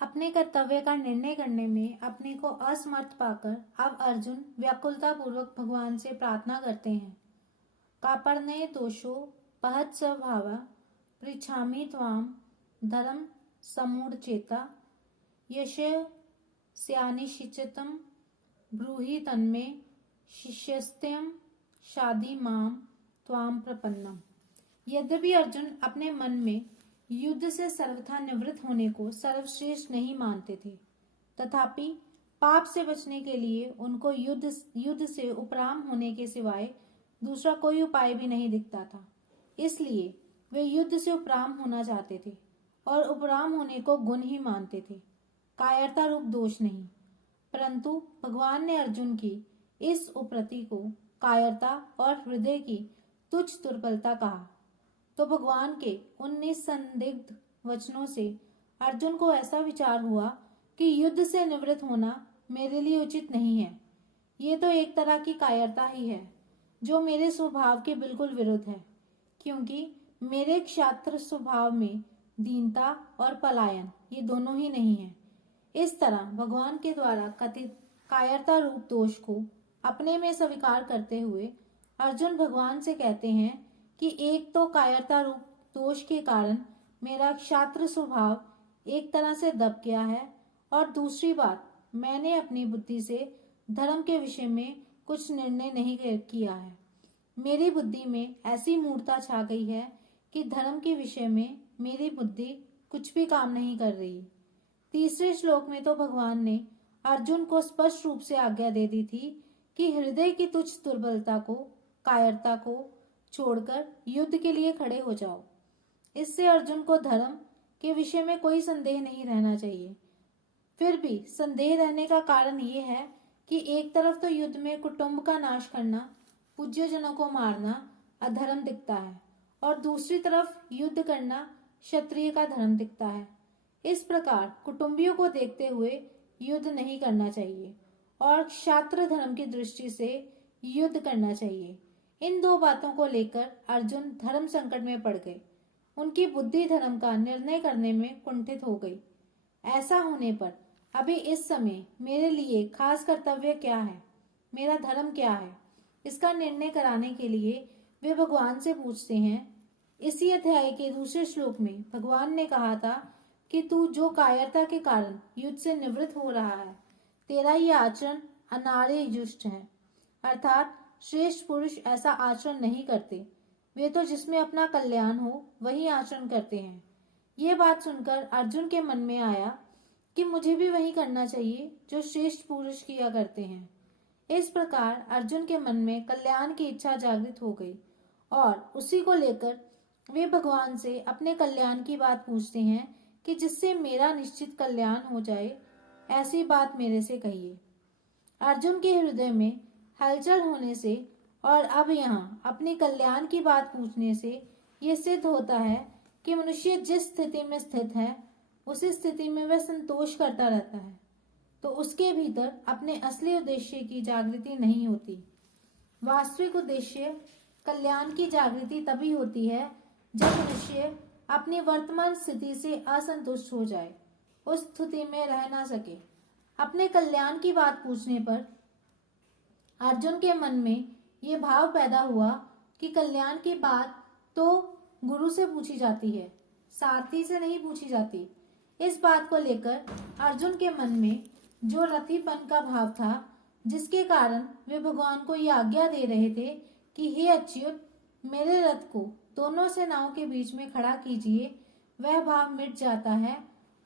अपने कर्तव्य का निर्णय करने में अपने को असमर्थ पाकर अब अर्जुन व्याकुलता पूर्वक भगवान से प्रार्थना करते हैं। कापर्णय दोषो पहत स्वभाव पृछामि त्वाम धर्म समूढ़चेता यश स्यानिशिचितम ब्रूहि तन्मे शिष्यस्त्यम शादी माम त्वाम प्रपन्नम। यद्यपि अर्जुन अपने मन में युद्ध से सर्वथा निवृत्त होने को सर्वश्रेष्ठ नहीं मानते थे, तथापि पाप से बचने के लिए उनको युद्ध से उपराम होने के सिवाय दूसरा कोई उपाय भी नहीं दिखता था। इसलिए वे युद्ध से उपराम होना चाहते थे और उपराम होने को गुण ही मानते थे, कायरता रूप दोष नहीं। परंतु भगवान ने अर्जुन की इस उपरति को कायरता और हृदय की तुच्छ दुर्बलता कहा, तो भगवान के उन निसंदिग्ध वचनों से अर्जुन को ऐसा विचार हुआ कि युद्ध से निवृत्त होना मेरे लिए उचित नहीं है। ये तो एक तरह की कायरता ही है जो मेरे स्वभाव के बिल्कुल विरुद्ध है, क्योंकि मेरे क्षात्र स्वभाव में दीनता और पलायन ये दोनों ही नहीं है। इस तरह भगवान के द्वारा कथित कायरता रूप दोष को अपने में स्वीकार करते हुए अर्जुन भगवान से कहते हैं कि एक तो कायरता रूप दोष के कारण मेरा क्षात्र स्वभाव एक तरह से दब गया है, और दूसरी बात मैंने अपनी बुद्धि से धर्म के विषय में कुछ निर्णय नहीं किया है। मेरी बुद्धि में ऐसी मूढ़ता छा गई है कि धर्म के विषय में मेरी बुद्धि कुछ भी काम नहीं कर रही। तीसरे श्लोक में तो भगवान ने अर्जुन को स्पष्ट रूप से आज्ञा दे दी थी कि हृदय की तुच्छ दुर्बलता को, कायरता को छोड़कर युद्ध के लिए खड़े हो जाओ। इससे अर्जुन को धर्म के विषय में कोई संदेह नहीं रहना चाहिए। फिर भी संदेह रहने का कारण ये है कि एक तरफ तो युद्ध में कुटुंब का नाश करना, पूज्यजनों को मारना अधर्म दिखता है, और दूसरी तरफ युद्ध करना क्षत्रिय का धर्म दिखता है। इस प्रकार कुटुंबियों को देखते हुए युद्ध नहीं करना चाहिए और क्षात्र धर्म की दृष्टि से युद्ध करना चाहिए। इन दो बातों को लेकर अर्जुन धर्म संकट में पड़ गए। उनकी बुद्धि धर्म का निर्णय करने में कुंठित हो गई। ऐसा होने पर अभी इस समय मेरे लिए खास कर्तव्य क्या है, मेरा धर्म क्या है, इसका निर्णय कराने के लिए वे भगवान से पूछते हैं। इसी अध्याय के दूसरे श्लोक में भगवान ने कहा था कि तू जो कायरता के कारण युद्ध से निवृत्त हो रहा है, तेरा ये आचरण अनार्य युष्ट है, अर्थात श्रेष्ठ पुरुष ऐसा आचरण नहीं करते। वे तो जिसमें अपना कल्याण हो वही आचरण करते हैं। ये बात सुनकर अर्जुन के मन में आया कि मुझे भी वही करना चाहिए जो श्रेष्ठ पुरुष किया करते हैं। इस प्रकार अर्जुन के मन में कल्याण की इच्छा जागृत हो गई और उसी को लेकर वे भगवान से अपने कल्याण की बात पूछते हैं कि जिससे मेरा निश्चित कल्याण हो जाए, ऐसी बात मेरे से कहिए। अर्जुन के हृदय में हलचल होने से और अब यहाँ अपने कल्याण की बात पूछने से ये सिद्ध होता है कि मनुष्य जिस स्थिति में स्थित है उसी स्थिति में वह संतोष करता रहता है, तो उसके भीतर अपने असली उद्देश्य की जागृति नहीं होती। वास्तविक उद्देश्य कल्याण की जागृति तभी होती है जब मनुष्य अपनी वर्तमान स्थिति से असंतुष्ट हो जाए, उस स्थिति में रह ना सके। अपने कल्याण की बात पूछने पर अर्जुन के मन में ये भाव पैदा हुआ कि कल्याण की बात तो गुरु से पूछी जाती है, सारथी से नहीं पूछी जाती। इस बात को लेकर अर्जुन के मन में जो रतिपन का भाव था, जिसके कारण वे भगवान को ये आज्ञा दे रहे थे कि हे अच्युत, मेरे रथ को दोनों सेनाओं के बीच में खड़ा कीजिए, वह भाव मिट जाता है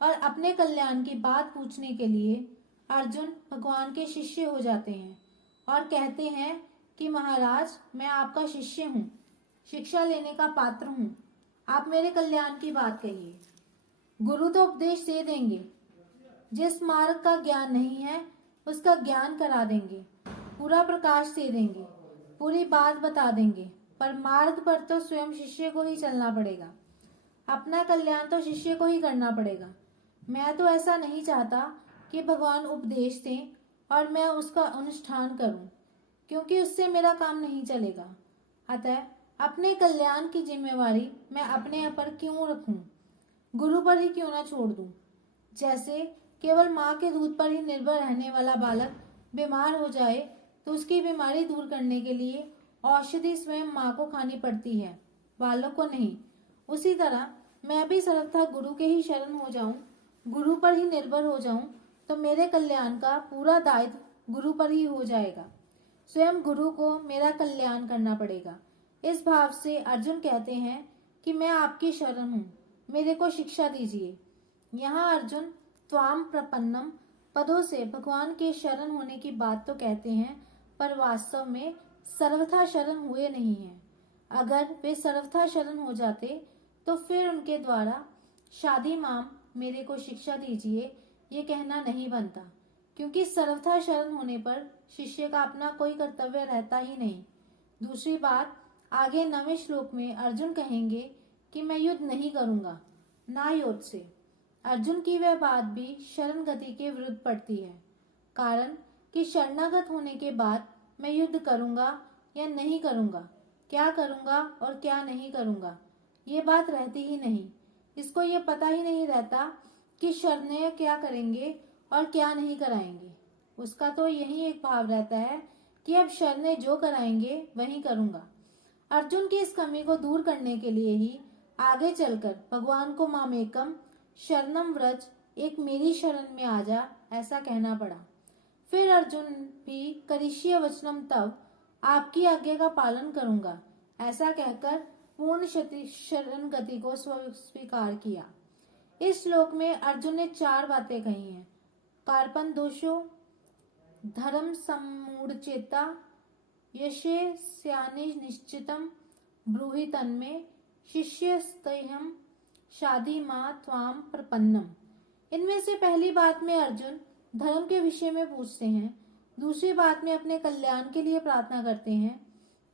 और अपने कल्याण की बात पूछने के लिए अर्जुन भगवान के शिष्य हो जाते हैं और कहते हैं कि महाराज, मैं आपका शिष्य हूँ, शिक्षा लेने का पात्र हूँ, आप मेरे कल्याण की बात कहिए। गुरु तो उपदेश दे देंगे, जिस मार्ग का ज्ञान नहीं है उसका ज्ञान करा देंगे, पूरा प्रकाश दे देंगे, पूरी बात बता देंगे, पर मार्ग पर तो स्वयं शिष्य को ही चलना पड़ेगा। अपना कल्याण तो शिष्य को ही करना पड़ेगा। मैं तो ऐसा नहीं चाहता कि भगवान उपदेश दें और मैं उसका अनुष्ठान करूं, क्योंकि उससे मेरा काम नहीं चलेगा। अतः अपने कल्याण की जिम्मेवारी मैं अपने पर क्यों रखूं, गुरु पर ही क्यों ना छोड़ दूं। जैसे केवल माँ के दूध पर ही निर्भर रहने वाला बालक बीमार हो जाए तो उसकी बीमारी दूर करने के लिए औषधि स्वयं माँ को खानी पड़ती है, बालक को नहीं। उसी तरह मैं भी सर्वथा गुरु के ही शरण हो जाऊं, गुरु पर ही निर्भर हो जाऊं, तो मेरे कल्याण का पूरा दायित्व गुरु पर ही हो जाएगा। स्वयं गुरु को मेरा कल्याण करना पड़ेगा। इस भाव से अर्जुन कहते हैं कि मैं आपकी शरण हूँ, मेरे को शिक्षा दीजिए। यहाँ अर्जुन त्वाम प्रपन्नम पदों से भगवान के शरण होने की बात तो कहते हैं, पर वास्तव में सर्वथा शरण हुए नहीं हैं। अगर वे सर्वथा शरण हो जाते तो फिर उनके द्वारा शादी माम मेरे को शिक्षा दीजिए ये कहना नहीं बनता, क्योंकि सर्वथा शरण होने पर शिष्य का अपना कोई कर्तव्य रहता ही नहीं। दूसरी बात, आगे 9वें श्लोक में अर्जुन कहेंगे कि मैं युद्ध नहीं करूंगा, ना युद्ध से। अर्जुन की वह बात भी शरण गति के विरुद्ध पड़ती है, कारण कि शरणागत होने के बाद मैं युद्ध करूंगा या नहीं करूंगा, क्या करूंगा और क्या नहीं करूंगा, ये बात रहती ही नहीं। इसको ये पता ही नहीं रहता कि शरण्य क्या करेंगे और क्या नहीं कराएंगे। उसका तो यही एक भाव रहता है कि अब शरण्य जो कराएंगे वही करूंगा। अर्जुन की इस कमी को दूर करने के लिए ही आगे चलकर भगवान को मामेकम शरणम व्रज, एक मेरी शरण में आ जा, ऐसा कहना पड़ा। फिर अर्जुन भी करिष्य वचनम तब, आपकी आज्ञा का पालन करूंगा, ऐसा कहकर पूर्ण शरण गति को स्वीकार किया। इस श्लोक में अर्जुन ने 4 बातें कही हैं। कार्पण दोषो, धर्म सम्मूढ़चेता, यशे स्यानि निश्चितम, ब्रूहि तन्मे शिष्यस्तेहम शादी माँ त्वाम प्रपन्नम। इनमें से पहली बात में अर्जुन धर्म के विषय में पूछते हैं, दूसरी बात में अपने कल्याण के लिए प्रार्थना करते हैं,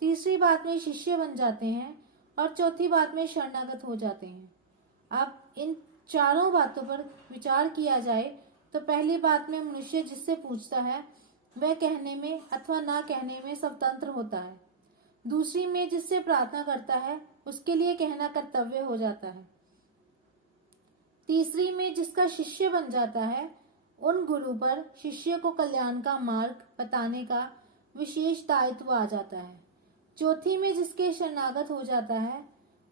तीसरी बात में शिष्य बन जाते हैं और चौथी बात में शरणागत हो जाते हैं। अब इन चारों बातों पर विचार किया जाए तो पहली बात में मनुष्य जिससे पूछता है वह कहने में अथवा ना कहने में स्वतंत्र होता है। दूसरी में जिससे प्रार्थना करता है उसके लिए कहना कर्तव्य हो जाता है। तीसरी में जिसका शिष्य बन जाता है उन गुरु पर शिष्य को कल्याण का मार्ग बताने का विशेष दायित्व आ जाता है। चौथी में जिसके शरणागत हो जाता है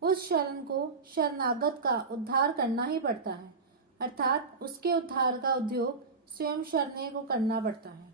उस शरण को शरणागत का उद्धार करना ही पड़ता है, अर्थात उसके उद्धार का उद्योग स्वयं शरण्य को करना पड़ता है।